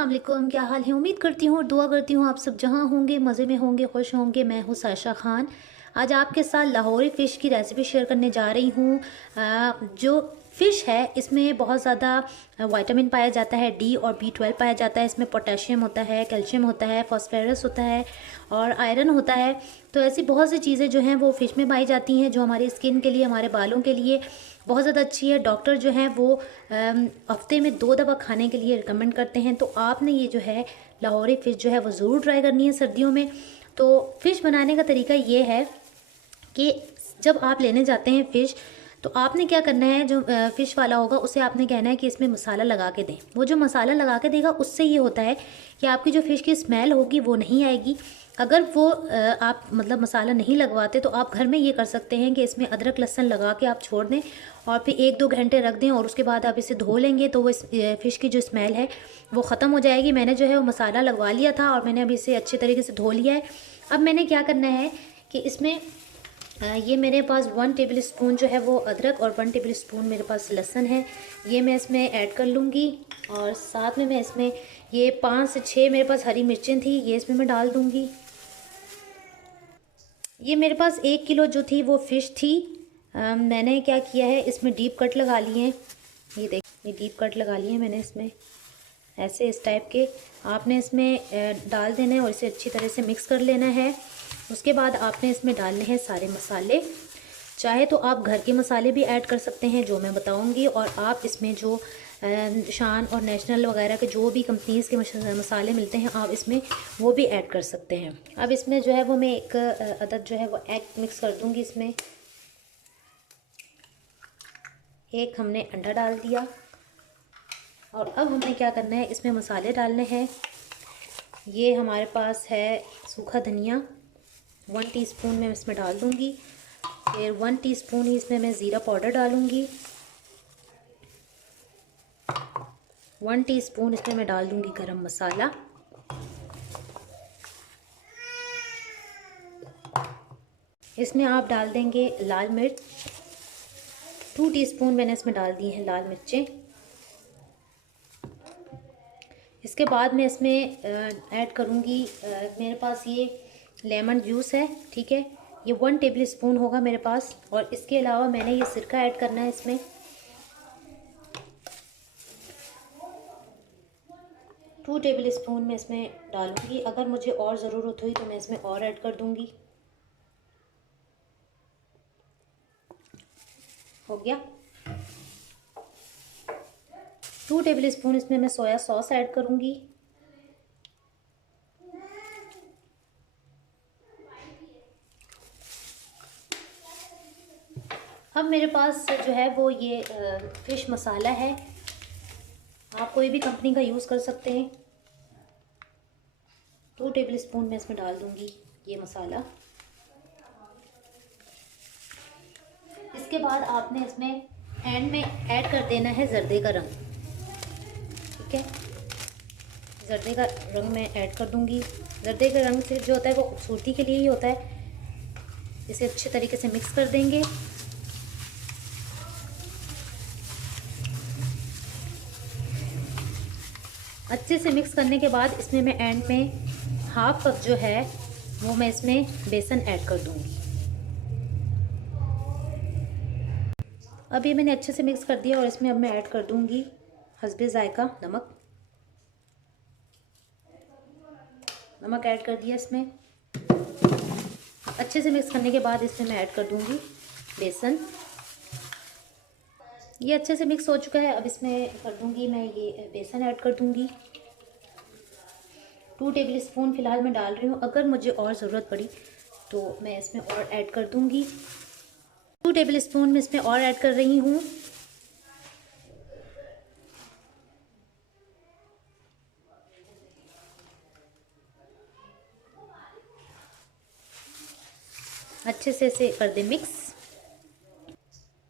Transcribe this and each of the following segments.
अस्सलाम वालेकुम, क्या हाल है। उम्मीद करती हूँ और दुआ करती हूँ आप सब जहाँ होंगे मज़े में होंगे, खुश होंगे। मैं हूँ सायशा ख़ान। आज आपके साथ लाहौरी फ़िश की रेसिपी शेयर करने जा रही हूँ। जो फ़िश है इसमें बहुत ज़्यादा विटामिन पाया जाता है, डी और B12 पाया जाता है। इसमें पोटेशियम होता है, कैल्शियम होता है, फास्फोरस होता है और आयरन होता है। तो ऐसी बहुत सी चीज़ें जो हैं वो फ़िश में पाई जाती हैं, जो हमारी स्किन के लिए, हमारे बालों के लिए बहुत ज़्यादा अच्छी है। डॉक्टर जो हैं वो हफ्ते में 2 दफ़ा खाने के लिए रिकमेंड करते हैं। तो आपने ये जो है लाहौरी फ़िश जो है वो ज़रूर ट्राई करनी है सर्दियों में। तो फ़िश बनाने का तरीका ये है कि जब आप लेने जाते हैं फ़िश, तो आपने क्या करना है, जो फ़िश वाला होगा उसे आपने कहना है कि इसमें मसाला लगा के दें। वो जो मसाला लगा के देगा उससे ये होता है कि आपकी जो फ़िश की स्मेल होगी वो नहीं आएगी। अगर वो आप मतलब मसाला नहीं लगवाते तो आप घर में ये कर सकते हैं कि इसमें अदरक लहसुन लगा के आप छोड़ दें और फिर 1-2 घंटे रख दें और उसके बाद आप इसे धो लेंगे तो वो इस फ़िश की जो स्मेल है वो ख़त्म हो जाएगी। मैंने जो है वो मसाला लगवा लिया था और मैंने अभी इसे अच्छे तरीके से धो लिया है। अब मैंने क्या करना है कि इसमें ये मेरे पास 1 टेबल स्पून जो है वो अदरक और 1 टेबल स्पून मेरे पास लहसुन है, ये मैं इसमें ऐड कर लूँगी। और साथ में मैं इसमें ये 5 से 6 मेरे पास हरी मिर्चें थी, ये इसमें मैं डाल दूँगी। ये मेरे पास 1 किलो जो थी वो फ़िश थी। मैंने क्या किया है, इसमें डीप कट लगा लिए हैं। ये देखिए डीप कट लगा लिए हैं मैंने इसमें, ऐसे इस टाइप के आपने इसमें डाल देना है और इसे अच्छी तरह से मिक्स कर लेना है। उसके बाद आपने इसमें डालने हैं सारे मसाले। चाहे तो आप घर के मसाले भी ऐड कर सकते हैं जो मैं बताऊंगी, और आप इसमें जो शान और नेशनल वगैरह के जो भी कंपनीज़ के मसाले मिलते हैं आप इसमें वो भी ऐड कर सकते हैं। अब इसमें जो है वो मैं एक अदद जो है वो एग मिक्स कर दूंगी। इसमें एक हमने अंडा डाल दिया और अब हमें क्या करना है, इसमें मसाले डालने हैं। ये हमारे पास है सूखा धनिया, 1 टीस्पून मैं इसमें डाल दूँगी। फिर 1 टीस्पून ही इसमें मैं ज़ीरा पाउडर डालूँगी। 1 टीस्पून इसमें मैं डाल दूँगी गरम मसाला। इसमें आप डाल देंगे लाल मिर्च, 2 टीस्पून मैंने इसमें डाल दी हैं लाल मिर्चें। इसके बाद मैं इसमें ऐड करूँगी, मेरे पास ये लेमन जूस है, ठीक है, ये 1 टेबल स्पून होगा मेरे पास। और इसके अलावा मैंने ये सिरका ऐड करना है इसमें, 2 टेबल स्पून मैं इसमें डालूँगी। अगर मुझे और ज़रूरत हुई तो मैं इसमें और ऐड कर दूँगी। हो गया। 2 टेबल स्पून इसमें मैं सोया सॉस ऐड करूँगी। अब मेरे पास जो है वो ये फ़िश मसाला है, आप कोई भी कंपनी का यूज़ कर सकते हैं। 2 टेबल स्पून मैं इसमें डाल दूँगी ये मसाला। इसके बाद आपने इसमें एंड में ऐड कर देना है जर्दे का रंग, ठीक है। जर्दे का रंग मैं ऐड कर दूँगी। जर्दे का रंग से जो होता है वो खूबसूरती के लिए ही होता है। इसे अच्छे तरीके से मिक्स कर देंगे। अच्छे से मिक्स करने के बाद इसमें मैं एंड में हाफ कप जो है वो मैं इसमें बेसन ऐड कर दूँगी। अब ये मैंने अच्छे से मिक्स कर दिया और इसमें अब मैं ऐड कर दूँगी हस्बे ज़ायका नमक। नमक ऐड कर दिया इसमें। अच्छे से मिक्स करने के बाद इसमें मैं ऐड कर दूँगी बेसन। ये अच्छे से मिक्स हो चुका है। अब इसमें कर दूँगी मैं ये बेसन ऐड कर दूँगी। 2 टेबल स्पून फ़िलहाल मैं डाल रही हूँ, अगर मुझे और ज़रूरत पड़ी तो मैं इसमें और ऐड कर दूँगी। 2 टेबल स्पून मैं इसमें और ऐड कर रही हूँ। अच्छे से इसे कर दें मिक्स।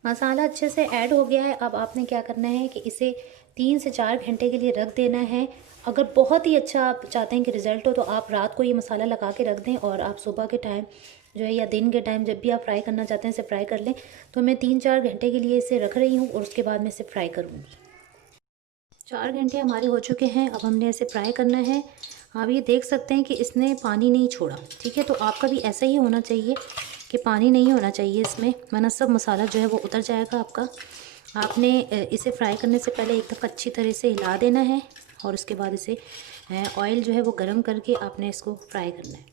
मसाला अच्छे से ऐड हो गया है। अब आपने क्या करना है कि इसे 3 से 4 घंटे के लिए रख देना है। अगर बहुत ही अच्छा आप चाहते हैं कि रिज़ल्ट हो तो आप रात को ये मसाला लगा के रख दें और आप सुबह के टाइम जो है या दिन के टाइम जब भी आप फ्राई करना चाहते हैं इसे फ्राई कर लें। तो मैं 3-4 घंटे के लिए इसे रख रही हूँ और उसके बाद मैं इसे फ्राई करूँगी। 4 घंटे हमारे हो चुके हैं। अब हमने ऐसे फ्राई करना है। आप ये देख सकते हैं कि इसने पानी नहीं छोड़ा, ठीक है। तो आपका भी ऐसा ही होना चाहिए कि पानी नहीं होना चाहिए इसमें, वरना सब मसाला जो है वो उतर जाएगा आपका। आपने इसे फ्राई करने से पहले एक दफ़ा अच्छी तरह से हिला देना है और उसके बाद इसे ऑयल जो है वो गरम करके आपने इसको फ्राई करना है।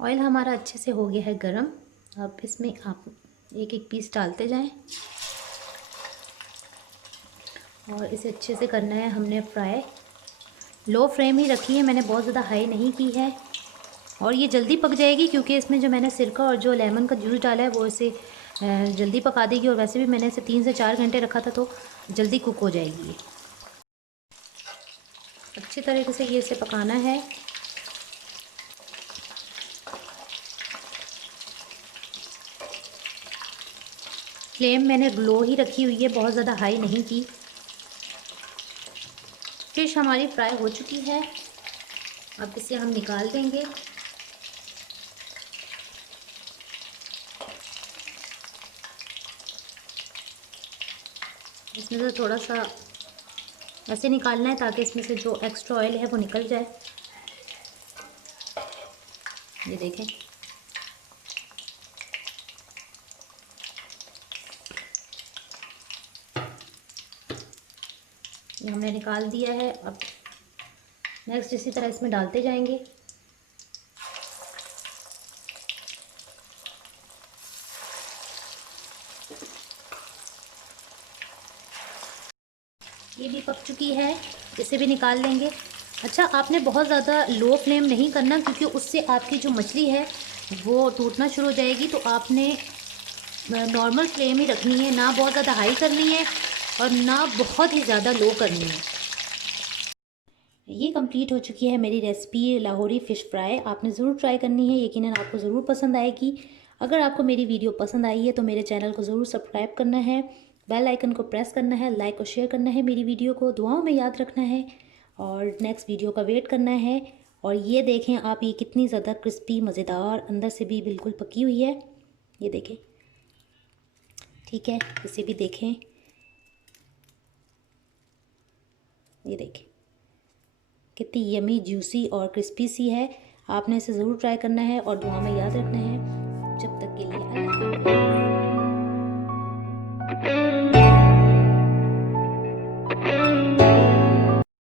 ऑयल हमारा अच्छे से हो गया है गरम। अब इसमें आप एक एक पीस डालते जाएं और इसे अच्छे से करना है हमने फ्राई। लो फ्लेम ही रखी है मैंने, बहुत ज़्यादा हाई नहीं की है। और ये जल्दी पक जाएगी क्योंकि इसमें जो मैंने सिरका और जो लेमन का जूस डाला है वो इसे जल्दी पका देगी। और वैसे भी मैंने इसे 3 से 4 घंटे रखा था, तो जल्दी कुक हो जाएगी ये। अच्छी तरीके से ये इसे पकाना है। फ्लेम मैंने लो ही रखी हुई है, बहुत ज़्यादा हाई नहीं की। फिश हमारी फ्राई हो चुकी है। अब इसे हम निकाल देंगे। इसमें से थोड़ा सा ऐसे निकालना है ताकि इसमें से जो एक्स्ट्रा ऑयल है वो निकल जाए। ये देखें, ये हमने निकाल दिया है। अब नेक्स्ट इसी तरह इसमें डालते जाएंगे। ये भी पक चुकी है, इसे भी निकाल लेंगे। अच्छा, आपने बहुत ज़्यादा लो फ्लेम नहीं करना क्योंकि उससे आपकी जो मछली है वो टूटना शुरू हो जाएगी। तो आपने नॉर्मल फ्लेम ही रखनी है, ना बहुत ज़्यादा हाई करनी है और ना बहुत ही ज़्यादा लो करनी है। ये कंप्लीट हो चुकी है मेरी रेसिपी लाहौरी फ़िश फ्राई। आपने ज़रूर ट्राई करनी है, यकीनन आपको ज़रूर पसंद आएगी। अगर आपको मेरी वीडियो पसंद आई है तो मेरे चैनल को ज़रूर सब्सक्राइब करना है, बेल आइकन को प्रेस करना है, लाइक और शेयर करना है, मेरी वीडियो को दुआओं में याद रखना है और नेक्स्ट वीडियो का वेट करना है। और ये देखें आप, ये कितनी ज़्यादा क्रिस्पी मज़ेदार, अंदर से भी बिल्कुल पकी हुई है। ये देखें, ठीक है, इसे भी देखें, ये देखें कितनी यमी, जूसी और क्रिस्पी सी है। आपने इसे ज़रूर ट्राई करना है और दुआ में याद रखना है। जब तक के लिए अल्लाह हाफ़िज़।